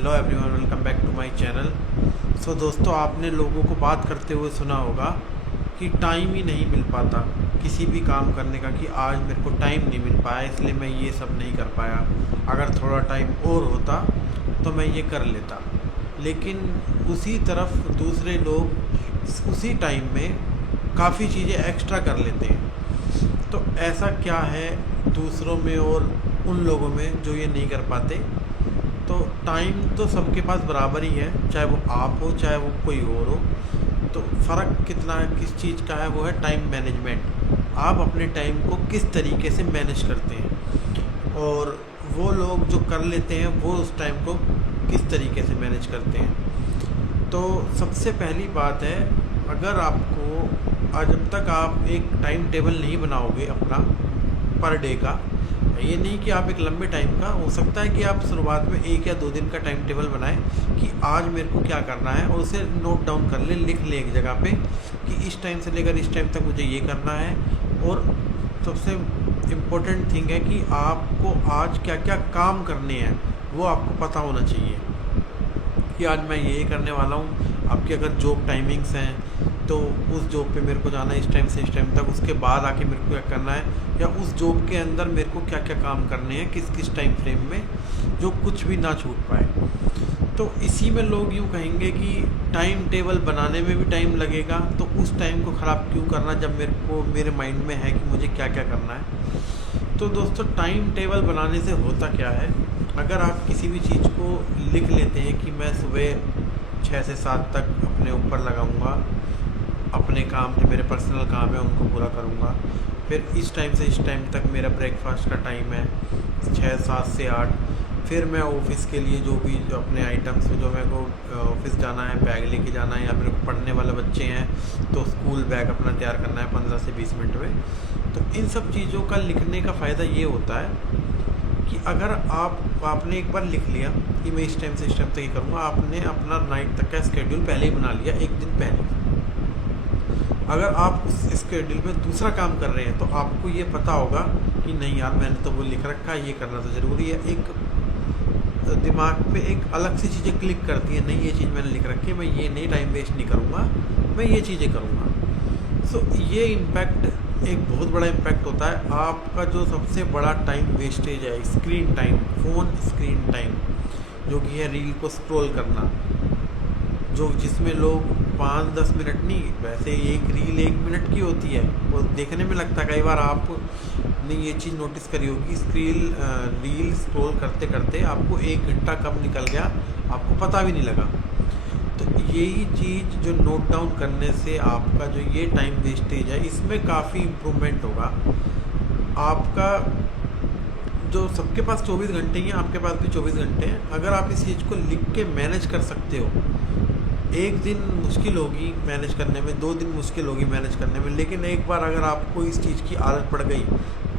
Hello everyone, welcome back to my channel. So दोस्तों, आपने लोगों को बात करते हुए सुना होगा कि टाइम ही नहीं मिल पाता किसी भी काम करने का, कि आज मेरे को टाइम नहीं मिल पाया इसलिए मैं ये सब नहीं कर पाया। अगर थोड़ा टाइम और होता तो मैं ये कर लेता। लेकिन उसी तरफ दूसरे लोग उसी टाइम में काफ़ी चीज़ें एक्स्ट्रा कर लेते हैं। तो ऐसा क्या है दूसरों में और उन लोगों में जो ये नहीं कर पाते? तो टाइम तो सबके पास बराबर ही है, चाहे वो आप हो चाहे वो कोई और हो। तो फ़र्क कितना किस चीज़ का है, वो है टाइम मैनेजमेंट। आप अपने टाइम को किस तरीके से मैनेज करते हैं, और वो लोग जो कर लेते हैं वो उस टाइम को किस तरीके से मैनेज करते हैं। तो सबसे पहली बात है, अगर आपको जब तक आप एक टाइम टेबल नहीं बनाओगे अपना पर डे का, ये नहीं कि आप एक लंबे टाइम का, हो सकता है कि आप शुरुआत में 1 या 2 दिन का टाइम टेबल बनाएं कि आज मेरे को क्या करना है, और उसे नोट डाउन कर ले, लिख ले एक जगह पे कि इस टाइम से लेकर इस टाइम तक मुझे ये करना है। और सबसे इम्पोर्टेंट थिंग है कि आपको आज क्या क्या काम करने हैं वो आपको पता होना चाहिए कि आज मैं ये करने वाला हूँ। आपकी अगर जॉब टाइमिंग्स हैं तो उस जॉब पे मेरे को जाना है इस टाइम से इस टाइम तक, उसके बाद आके मेरे को क्या करना है, या उस जॉब के अंदर मेरे को क्या क्या काम करने हैं किस किस टाइम फ्रेम में, जो कुछ भी ना छूट पाए। तो इसी में लोग यूँ कहेंगे कि टाइम टेबल बनाने में भी टाइम लगेगा, तो उस टाइम को ख़राब क्यों करना जब मेरे माइंड में है कि मुझे क्या क्या करना है। तो दोस्तों, टाइम टेबल बनाने से होता क्या है, अगर आप किसी भी चीज़ को लिख लेते हैं कि मैं सुबह 6 से 7 तक अपने ऊपर लगाऊंगा, अपने काम जो मेरे पर्सनल काम है उनको पूरा करूंगा, फिर इस टाइम से इस टाइम तक मेरा ब्रेकफास्ट का टाइम है 7 से 8, फिर मैं ऑफिस के लिए जो भी जो अपने आइटम्स जो मेरे को ऑफिस जाना है, बैग लेके जाना है, या मेरे को पढ़ने वाले बच्चे हैं तो स्कूल बैग अपना तैयार करना है 15 से 20 मिनट में। तो इन सब चीज़ों का लिखने का फ़ायदा ये होता है कि अगर आपने एक बार लिख लिया कि मैं इस टाइम से इस टाइम तक ये करूँगा, आपने अपना नाइट तक का स्केड्यूल पहले ही बना लिया एक दिन पहले। अगर आप उस स्केड्यूल में दूसरा काम कर रहे हैं तो आपको ये पता होगा कि नहीं यार, मैंने तो वो लिख रखा है, ये करना तो ज़रूरी है। एक दिमाग पे एक अलग सी चीज़ें क्लिक करती हैं, नहीं ये चीज़ मैंने लिख रखी है, मैं ये नहीं टाइम वेस्ट नहीं करूँगा, मैं ये चीज़ें करूँगा। सो ये इम्पैक्ट एक बहुत बड़ा इम्पैक्ट होता है। आपका जो सबसे बड़ा टाइम वेस्टेज है screen time, phone screen time, जो कि है रील को स्क्रॉल करना, जो जिसमें लोग 5-10 मिनट नहीं, वैसे एक रील 1 मिनट की होती है, वो देखने में लगता है। कई बार आपने ये चीज़ नोटिस करी होगी, रील स्क्रॉल करते करते आपको 1 घंटा कब निकल गया आपको पता भी नहीं लगा। तो यही चीज़ जो नोट डाउन करने से आपका जो ये टाइम वेस्टेज है, इसमें काफ़ी इम्प्रूवमेंट होगा। आपका जो सबके पास 24 घंटे ही हैं, आपके पास भी 24 घंटे हैं। अगर आप इस चीज़ को लिख के मैनेज कर सकते हो, 1 दिन मुश्किल होगी मैनेज करने में, 2 दिन मुश्किल होगी मैनेज करने में, लेकिन एक बार अगर आपको इस चीज़ की आदत पड़ गई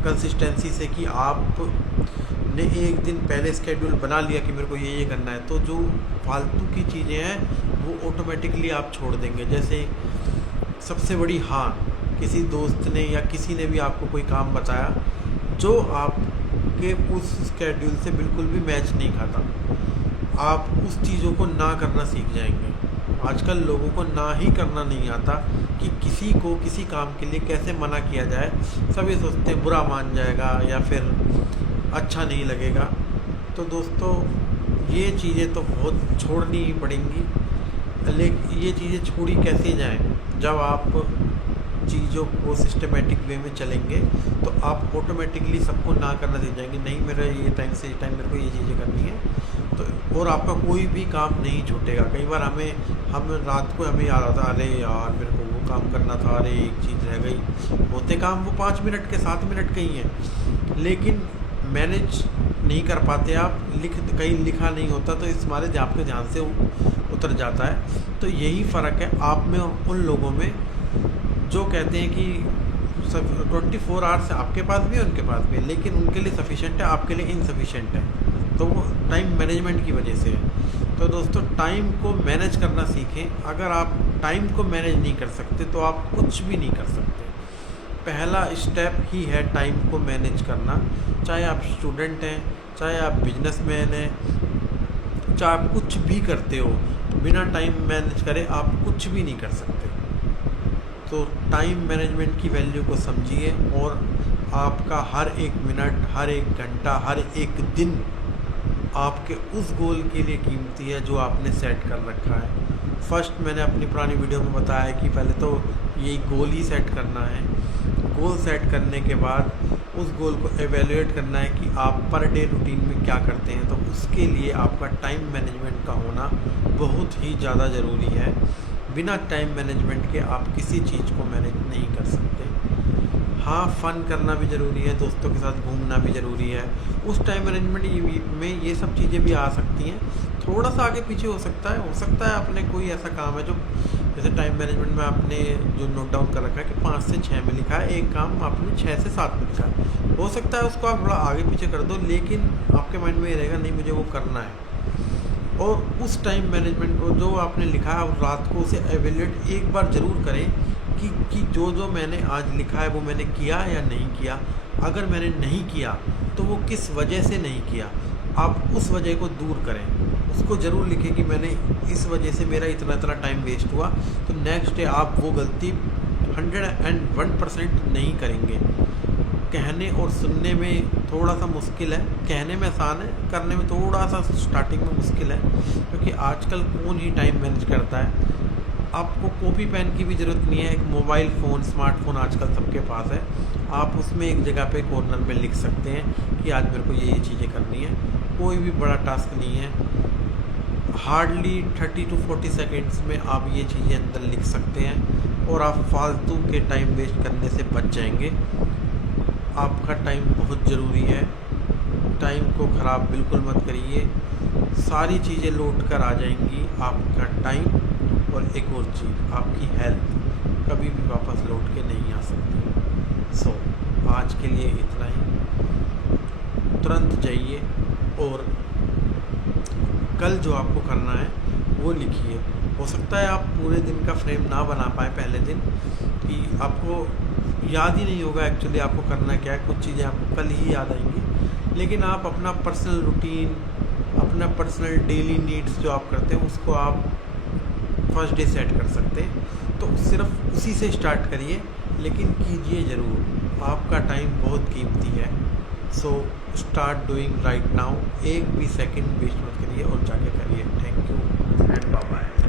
कंसिस्टेंसी से कि आपने 1 दिन पहले स्केड्यूल बना लिया कि मेरे को ये करना है, तो जो फालतू की चीज़ें हैं वो ऑटोमेटिकली आप छोड़ देंगे। जैसे सबसे बड़ी हाँ, किसी दोस्त ने या किसी ने भी आपको कोई काम बताया जो आपके उस स्केड्यूल से बिल्कुल भी मैच नहीं खाता, आप उस चीज़ों को ना करना सीख जाएंगे। आजकल लोगों को ना ही करना नहीं आता कि किसी को किसी काम के लिए कैसे मना किया जाए। सब ये सोचते हैं बुरा मान जाएगा या फिर अच्छा नहीं लगेगा। तो दोस्तों, ये चीज़ें तो बहुत छोड़नी ही पड़ेंगी। लेकिन ये चीज़ें छोड़ी कैसे जाएं? जब आप चीज़ों को सिस्टमेटिक वे में चलेंगे तो आप ऑटोमेटिकली सबको ना करना सीख जाएंगे। नहीं, मेरा ये टाइम से इस टाइम मेरे को ये चीज़ें करनी है, तो और आपका कोई भी काम नहीं छूटेगा। कई बार हम रात को हमें याद आता, अरे यार मेरे को वो काम करना था, अरे एक चीज़ रह गई। होते काम वो 5 मिनट के 7 मिनट के ही हैं, लेकिन मैनेज नहीं कर पाते आप। कहीं लिखा नहीं होता तो इस मारे आपके ध्यान से उतर जाता है। तो यही फ़र्क है आप में और उन लोगों में जो कहते हैं कि सब 24 आवर्स आपके पास भी है उनके पास भी है, लेकिन उनके लिए सफिशेंट है, आपके लिए इनसफिशेंट है। तो वो टाइम मैनेजमेंट की वजह से है। तो दोस्तों, टाइम को मैनेज करना सीखें। अगर आप टाइम को मैनेज नहीं कर सकते तो आप कुछ भी नहीं कर सकते। पहला स्टेप ही है टाइम को मैनेज करना। चाहे आप स्टूडेंट हैं, चाहे आप बिजनेसमैन हैं, चाहे आप कुछ भी करते हो, बिना टाइम मैनेज करे आप कुछ भी नहीं कर सकते। तो टाइम मैनेजमेंट की वैल्यू को समझिए और आपका हर एक मिनट, हर एक घंटा, हर एक दिन आपके उस गोल के लिए कीमती है जो आपने सेट कर रखा है। फर्स्ट मैंने अपनी पुरानी वीडियो में बताया कि पहले तो यही गोल ही सेट करना है। गोल सेट करने के बाद उस गोल को एवेल्युएट करना है कि आप पर डे रूटीन में क्या करते हैं। तो उसके लिए आपका टाइम मैनेजमेंट का होना बहुत ही ज़्यादा ज़रूरी है। बिना टाइम मैनेजमेंट के आप किसी चीज़ को मैनेज नहीं कर सकते। हाँ, फ़न करना भी ज़रूरी है, दोस्तों के साथ घूमना भी ज़रूरी है। उस टाइम मैनेजमेंट में ये सब चीज़ें भी आ सकती हैं। थोड़ा सा आगे पीछे हो सकता है आपने कोई ऐसा काम है जो, जैसे टाइम मैनेजमेंट में आपने जो नोट डाउन कर रखा है कि 5 से 6 में लिखा है, एक काम आपने 6 से 7 में लिखा है। हो सकता है उसको आप थोड़ा आगे पीछे कर दो, लेकिन आपके माइंड में ये रहेगा नहीं मुझे वो करना है। और उस टाइम मैनेजमेंट को जो आपने लिखा है, रात को उसे एवेल्युएट एक बार ज़रूर करें कि जो मैंने आज लिखा है वो मैंने किया या नहीं किया। अगर मैंने नहीं किया तो वो किस वजह से नहीं किया, आप उस वजह को दूर करें। उसको ज़रूर लिखें कि मैंने इस वजह से मेरा इतना टाइम वेस्ट हुआ। तो नेक्स्ट डे आप वो गलती 101% नहीं करेंगे। कहने और सुनने में थोड़ा सा मुश्किल है, कहने में आसान है, करने में थोड़ा सा स्टार्टिंग में मुश्किल है, क्योंकि आजकल कौन ही टाइम मैनेज करता है। आपको कॉपी पेन की भी ज़रूरत नहीं है, एक मोबाइल फ़ोन, स्मार्टफोन आजकल सबके पास है। आप उसमें एक जगह पे कॉर्नर में लिख सकते हैं कि आज मेरे को ये चीज़ें करनी है। कोई भी बड़ा टास्क नहीं है, हार्डली 30 to 40 सेकेंड्स में आप ये चीज़ें अंदर लिख सकते हैं और आप फालतू के टाइम वेस्ट करने से बच जाएंगे। आपका टाइम बहुत ज़रूरी है, टाइम को ख़राब बिल्कुल मत करिए। सारी चीज़ें लौट कर आ जाएंगी, आपका टाइम और एक और चीज़ आपकी हेल्थ कभी भी वापस लौट के नहीं आ सकती। सो आज के लिए इतना ही। तुरंत जाइए और कल जो आपको करना है वो लिखिए। हो सकता है आप पूरे दिन का फ्रेम ना बना पाए पहले दिन, कि आपको याद ही नहीं होगा एक्चुअली आपको करना क्या है। कुछ चीज़ें आपको कल ही याद आएंगी, लेकिन आप अपना पर्सनल रूटीन, अपना पर्सनल डेली नीड्स जो आप करते हैं उसको आप फर्स्ट डे सेट कर सकते हैं। तो सिर्फ उसी से स्टार्ट करिए, लेकिन कीजिए ज़रूर। आपका टाइम बहुत कीमती है। So start doing right now. एक भी सेकंड वेस्ट मत करिए और जाके करिए। Thank you and bye bye.